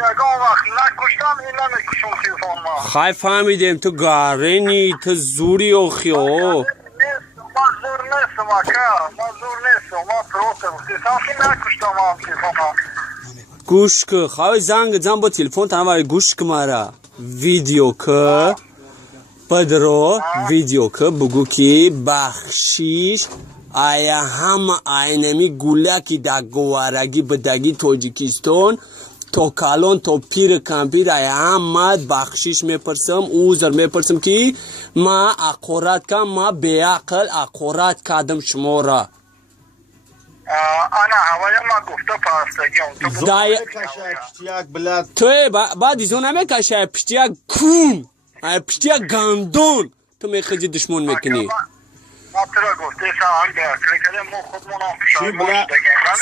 یگان وقت نکشتم این نمیکشم تلفن ما خواهی فهمیدیم تو گارنی تو زوری اوخی او مزور نیستم اکا مزور نیستم ما پروتم تلفن نکشتم هم تلفن ما گوش که خواهی زنگ زن با تلفن تنواری گوش که مارا ویدیو که بدرو ویدیو که بگو که بخشیش آیا همه اینمی گولکی دا گوارگی بدگی توجیکستان تو کالون تو پیر کمپیر آیا همه بخشیش میپرسم اوزر میپرسم که ما اقورات کم ما بیاقل اقورات کادم شما را انا هوای ما گفته پاستگیم توی بعد ایزو نمیکشه پشتیک کون پشتیک گندون تو میخوزی دشمن میکنی ما ترا گفته ساعت بیاکلی کده ما خودمون هم شاید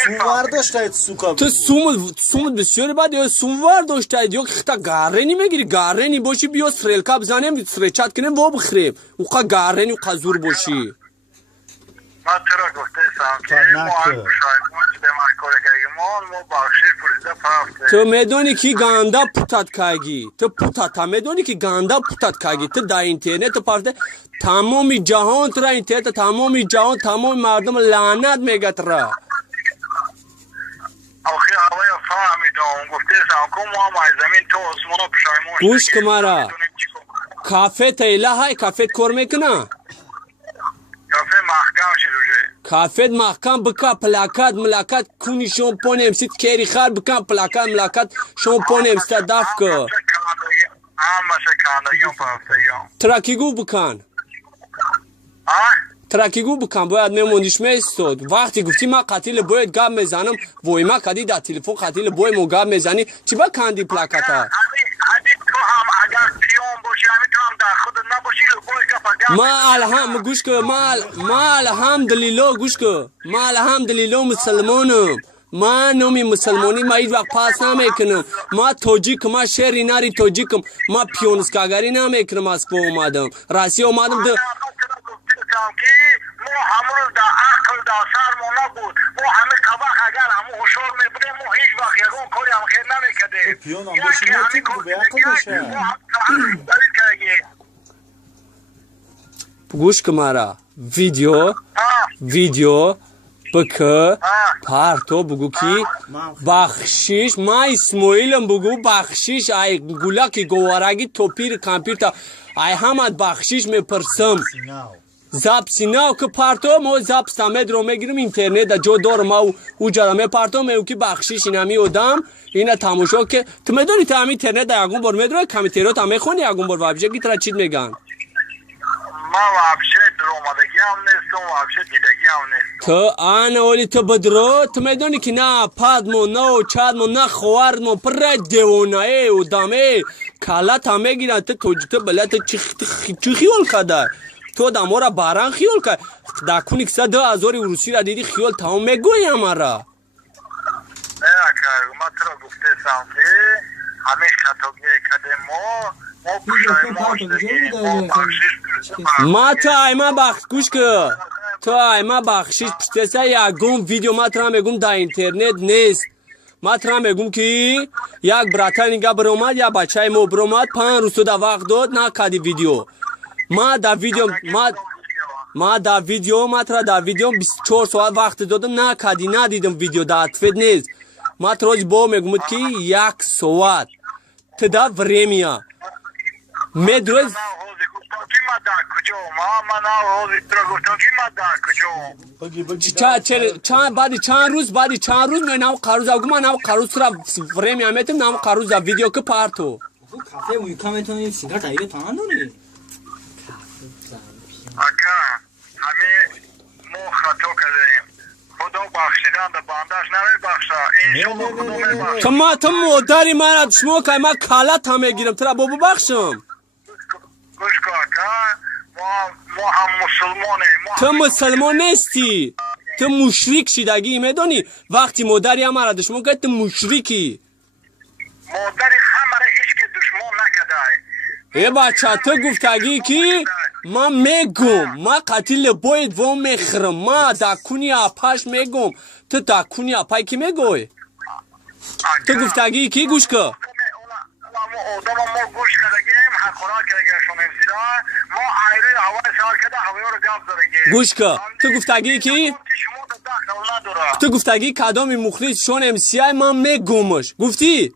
سوموار داشتید سوکا تو سومت بسیاری بعد یا سوموار داشتید یا خطا گارنی میگیری گارنی باشی بیا سریلکا بزنیم سریچات کنیم و بخریم اوقا گارنی و قزور باشی ما ترا گفته ساعت ما هم شاید ما چه ما کاره که ما بخشی پولیده پرفته تو میدونی که گاندا پوتات کاگی تو پوتات میدونی که گاندا پوتات کاگی تو دا اینترنت پرفته تمامی جهان ترا اینترنت تمامی جهان تمامی مردم لعنت میگه ترا آخی هوای فهمیدم گفته ساعت ما هم از زمین تو اسمانو پشایمون گوش که مرا کافه تیله های کافه کور میکنه کافه محکم شروعه کافه محکم بکا پلاکات ملاکات کنی شامپون امسید کری خار بکن پلاکات ملاکات شامپون امسید داف که هم مثل کاندایون پرفتگیم تراکیگو بکن تراکیگو بکن باید میموندیش میستود وقتی گفتی من قتیل باید گاب میزنم وای ما کدی در تلفن قتیل باید مو گاب میزنی چی با کندی پلاکات ها تو هم اگر پیون باشی تو هم در خود نباشی ما الهم گوش که ما الحمدلله گوش که ما الحمدلله مسلمانم ما نومی مسلمانی ما هیچ وقت پاس نمیکنم ما توجیک ما شهری ناری توجیکم ما پیونسکاگری نمیکنم از کو اومدم راسی اومدم ده مو همون در عقل در سر مو نبود مو همه قبق اگر همون هشور میبودیم مو هیچ وقت یکون کاری هم خیر نمیکده پیون هم باشی نتی بود به عقل باشه گوش که مارا ویدیو بکه پارتو بگو کی بخشیش ما اسماعیلم بگو بخشیش ای گولاکی گوارگی توپیر کمپیر تا ای همت بخشیش میپرسم زاب سیناو که پارتو ما زاب سامد رو میگیرم اینترنت دا جو دور ما او جرمه پارتو میو کی بخشیش اینمی ودم اینا تماشا که تو میدونی تا همین اینترنت دا یگون بار میدره کمیترو تا میخونی یگون بار وابجه کی ترا چیت میگن ما وابشه درومدگی هم نیستم وابشه دیدگی هم نیستم تو آن اولی تو بدرو تو میدونی که نه پادمو نه چادمو نه خواردمو پر دیوانه و دامه کالا تا میگیرن تو بلت چی خیال کده تو دامورا باران خیال که دا کنی که 100,000 روسی را دیدی خیال تا میگوی همارا نه اکر ما ترا گفته سامتی همیش کتابیه کده ما ما تو ایما بخش گوش که تو ایما بخشیش پشتسه یکم ویدیو ما ترا میگم در اینترنت نیست ما ترا میگم که یک براتر نگه برومد یا بچه مو برومد 5 روز دا وقت داد نکدی ویدیو ما در ویدیو ما در ویدیو ما ترا در ویدیو 24 ساعت وقت دادم نکدی ندیدم ویدیو در اتفید نیست ما ترا با میگم که 1 ساعت تدا وریمیا مدرز بعدی چند روز نام قروز اگه نام قروز را فریم یامتم نام قروز ویدیو که پارتو کافه میکنم سیگار تایید تمام داری اکا همه مو خطا کردیم خدا بخشیدن به بندش نمی بخشه تو مادری من شما که من کالت هم میگیرم ترا بابا بخشم گوش کن ما هم مسلمانیم تو مسلمان نیستی تو مشرک شیدگی میدونی وقتی مادری هم را دشمن کرد تو مشرکی مادری همه را هیچ که دشمن نکده ای بچه تو گفتگی که من میگم ما قتیل باید و میخرم ما دکونی اپاش میگم تو دکونی اپای که میگوی تو گفتگی که گوش که همون آدم ما گوش کردگیم حقورا کردگیم شونیم سیرا ما ایروی هوای سوال کرده هوای رو گفت دارگیم گوش که تو گفتگی کی؟ تو گفتگی کدام مخلص شون امسیای من میگمش گفتی؟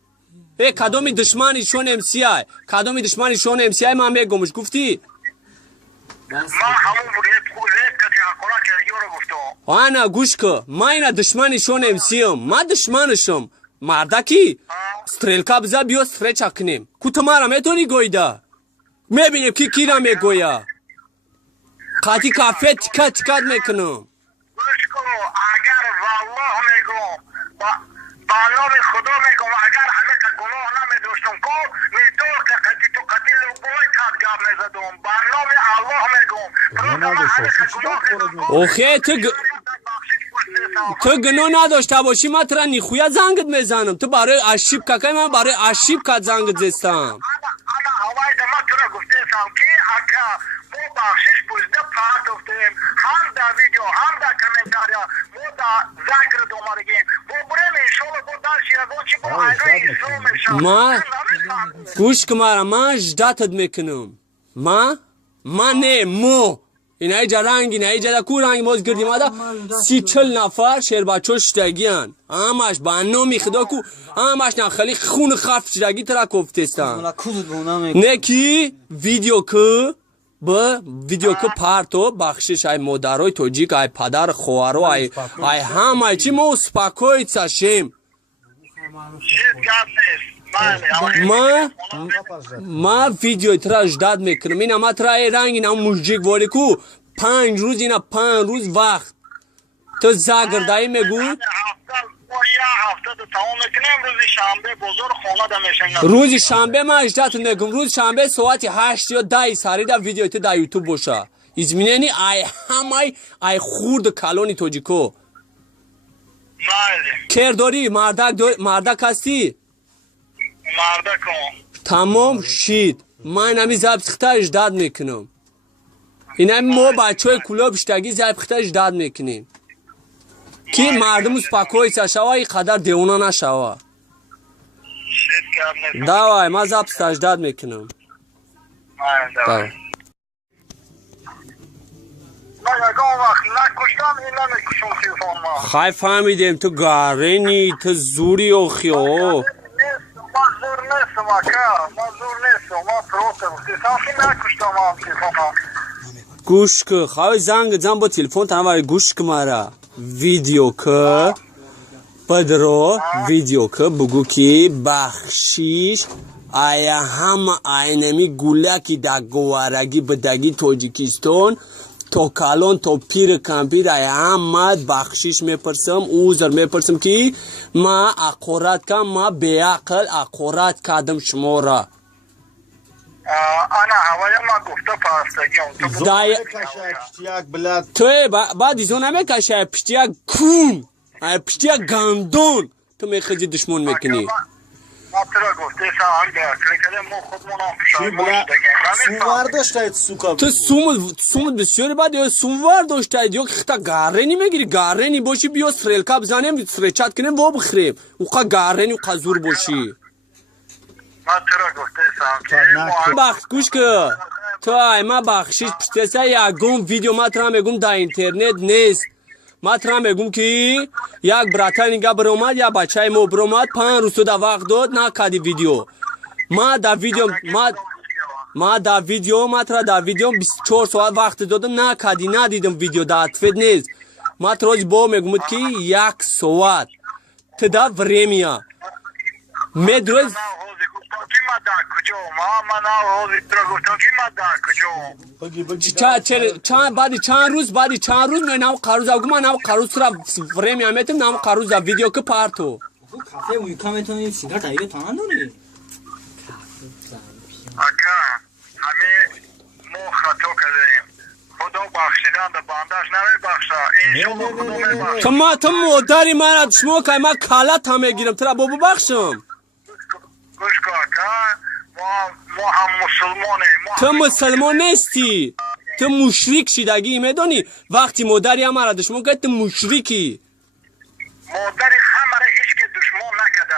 کدام دشمنی شون امسیای کدام دشمنی شون امسیای من میگمش گفتی؟ ما همون بودید خوزید که حقورا کردگیم رو گفتم آنا گوش که من اینا دشمنی شون امسیم من دشمنشم مردکی ستریلکا بزا بیو سرچ کنیم کو تو مرا میتونی گویده میبینیم کی را میگویه قاطی کافه چکت میکنم گوش کو اگر والله میگم با نام خدا میگم اگر همه که گناه نمیداشتم کو میتور که قتل بوی کد گاب میزدم با نام الله میگم اوخه تو گناه نداشته باشی من ترا نیخویا زنگت میزنم تو برای اشیب که من برای اشیب که زنگت زستم انا هوای دما تو را گفتم که اگه مو بخشش پوزده پارت افتیم هم دا ویدیو هم دا کامنتاریا مو دا ذکر دومارگیم مو بریم انشالله بو داشی ازون چی بو ایروی اسلام میشم ما گوش که مرا من جدتت میکنم من نه مو این ایجا رنگ این ایجا کو رنگ باز گردیم آده 30-40 نفر شیر بچه شدگیان همش با نامی خدا کو همش نخلی خون خرف شدگی ترا کفتستان نه کی ویدیو که با ویدیو که پارتو بخشش ای مادرای توجیک ای پدر خوارو ای همه چی ما سپاکوی چشیم ما ویدیو ترا جداد میکنم این اما ترا ای رنگ این هم موجیک ولی کو 5 روز اینا 5 روز وقت تو زاگردایی میگو روز شنبه من اجدت میگم روز شنبه ساعت 8 یا 10 سری دا ویدیو تو در یوتیوب باشه ازمینانی ای همه ای خورد کلونی توجیکو کر داری مردک هستی تمام شید من همی زبسخته اجداد میکنم این همی ما بچه های کلا بشتگی زبسخته اجداد میکنیم که مردم سپاکوی سشوه ای قدر دیونا نشوه دوای ما زبسخته اجداد میکنم خواهی فهمیدیم تو گارنی تو زوری و خیو مزور نیستم مزور نیستم ما پروتم سیسان نکشتم گوش که خواهی زن با تلفن تنواری گوش که مرا ویدیو که بدرو ویدیو که بگو که بخشیش آیا همه اینمی گولکی در گوارگی بدگی توجیکستان تو کالون تو پیر کمپیر آیا همه بخشیش میپرسم اوزر میپرسم که ما اقورات کم ما بیاقل اقورات کادم شمورا انا هوای ما گفته پاستگیم توی بعد ایزو نمیکشه پشتیک کون پشتیک گندون تو میخوزی دشمن میکنی ما ترا گفته سا هم کلیکده ما خودمون هم سوار داشتید سوکا تو سومت بسیاری بعد یا سوار داشتید یا خطا گارنی میگیری گارنی باشی بیا سریلکا بزنیم سریچت کنیم و بخریم اوقا گارنی و قزور باشی ما ترا گفته سا بخش گوش که تو ای ما بخشیش پشتسه یکم ویدیو ما ترا میگم در اینترنت نیست ما ترا میگم که یک براتر اینگه برومد یا بچه ما برومد 5 روز در وقت داد نکدی ویدیو ما در ویدیو ما ترا در ویدیو 24 ساعت وقت دادم نکدی ندیدم ویدیو در اتفید نیست ما ترا با میگم که 1 ساعت تدا وریمیا میدروز بعد چند روز می نام قروز اگه من نام قروز را فریم یامیتم نام قروز ویدیو که پارتو کافه ویکامتون سیگار تایید تمام داری اگه همه ما خطا کردیم خدا بخشیدن در بانداش نمی بخشه تو مادری من را شما که من کالت هم میگیرم ترا بابا بخشم گوش که ما هم مسلمانیم تو مسلمان نیستی تو مشرک شدگی میدونی وقتی مادری هم را دشمن کرد تو مشرکی مادری همه را هیچ که دشمن نکده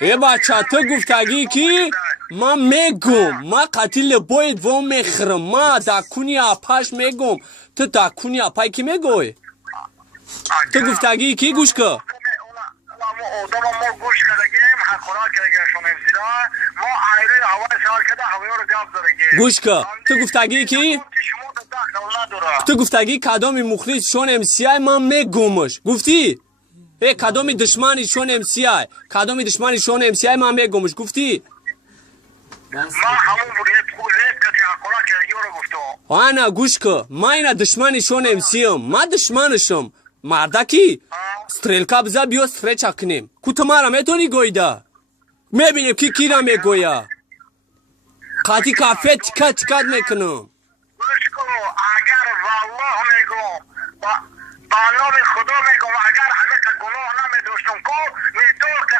ای بچه تو گفتگی کی ما میگم ما قتیل باید و میخرم ما دکونی اپاش میگم تو دکونی اپای کی میگوی تو گفتگی کی گوش که ما گوش کردیم حقورا کردیم ما ایره هوای سوار کرده هوای رو گاب دارگیم گوش که تو گفتگی کی تو گفتگی کدام مخلص شون امسیای من میگمش گفتی ای کدام دشمنی شون امسیای کدام دشمنی شون امسیای من میگمش گفتی ما همون ریب کتی حقورا کردیم رو گفتم آنا گوش که ما اینا دشمنی شون امسیم ما دشمنشم مردکی ستریلکا بزا بیو ستریچ کنیم کو تو مرا میتونی گویده میبینیم کی را میگویا قاطی کافه چکت میکنم گوش کو اگر والله میگم با نام خدا میگم اگر همه که گناه نمیداشتم کو میتو که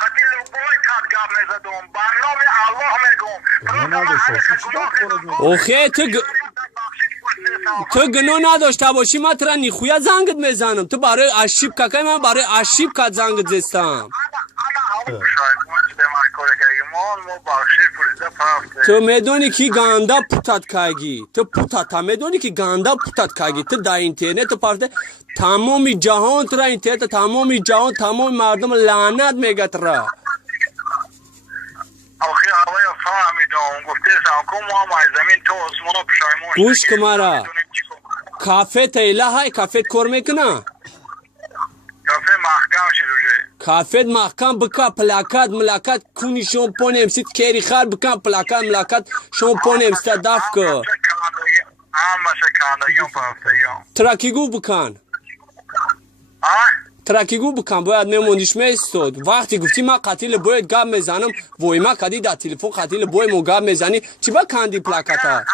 قتیل بوی کات گاب میزدم با نام الله میگم اوخه تو گناه نداشته باشی من ترا نیخویا زنگت میزنم تو برای اشیب ککای من برای اشیب کت زنگت زستم تو میدونی که گاندا پوتات کاگی تو پوتات میدونی که گاندا پوتات کاگی تو در اینترنت پارت تمام جهان ترا اینترنت تمام جهان تمام مردم لعنت میگه ترا آخه هوای فهمیدم گفته سانکو ما زمین تو اسمانو پشایمون گوش که مرا کافه تیله های کافه کور میکنه کافه محکم شروعه کافه محکم بکا پلاکات ملاکات کنی شامپون امسید کری خار بکن پلاکات ملاکات شامپون امسید داف که هم مثل کاندایون پافتایون تراکیگو بکن تراکیگو بکن باید میموندیش میستود وقتی گفتی من قتیل باید گاب میزنم وای ما کدی در تلفن قتیل باید مو گاب میزنی چی با کندی پلاکات ها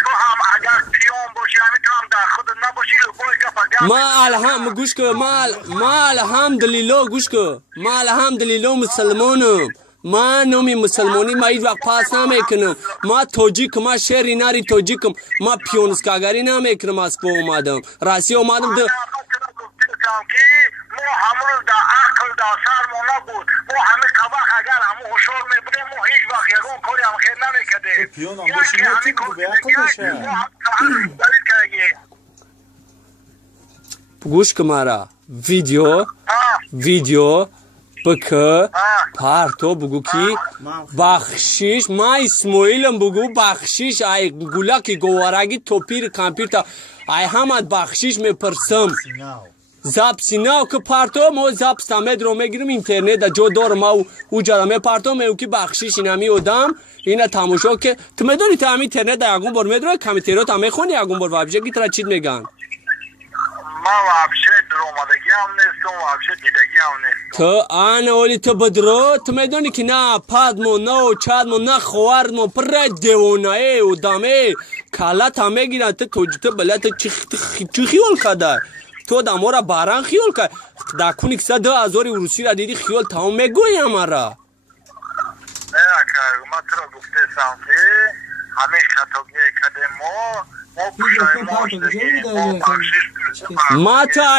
تو هم اگر پیون باشی همی تو هم در خود نباشی باید گفت ما الهم گوش که ما الحمدلله گوش که ما الحمدلله مسلمانم ما نومی مسلمانی ما هیچ وقت پاس نمیکنم ما توجیک ما شهری ناری توجیکم ما پیونسکاگری نمیکنم از کو اومدم راستی اومدم ده ما همون در عقل در سر ما نبود ما همه قبق اگر همون حشور میبودیم ما هیچ وقت یکون کاری هم خیر نمیکردیم پیون هم باشی نتیم که به عقل باشه گوش که مرا ویدیو بکه پارتو بگو کی بخشیش ما اسماعیلم بگو بخشیش ای گولاکی گوارگی توپیر کامپیوتر ای همت بخشیش میپرسم زاب سیناو که پارتو ما زاب سامد رو میگیرم اینترنت دا جو دور ما او جرمه پارتو میو کی بخشیش اینمی ودم اینا تماشا که تو میدونی تو همین اینترنت دا یگون بار میدونی کامیترو تا میخونی یگون بار وابجه کی ترا چیت میگن ما وابشه درومدگی هم نیستم وابشه دیدگی هم نیستم تو آن اولی تو بدرو تو میدونی که نه پادمو نه چادمو نه خواردمو پر دیوانه و دامه کالا تا میگیرن تو بلد چی خیال کده تو دامورا باران خیال که دا کنی کسا 10,000 روسی را دیدی خیال تا میگوی همارا نه اکر ما ترا گفته سانتی همه خطابیه کده ما پشای ما شدگی ما بخشش ما تا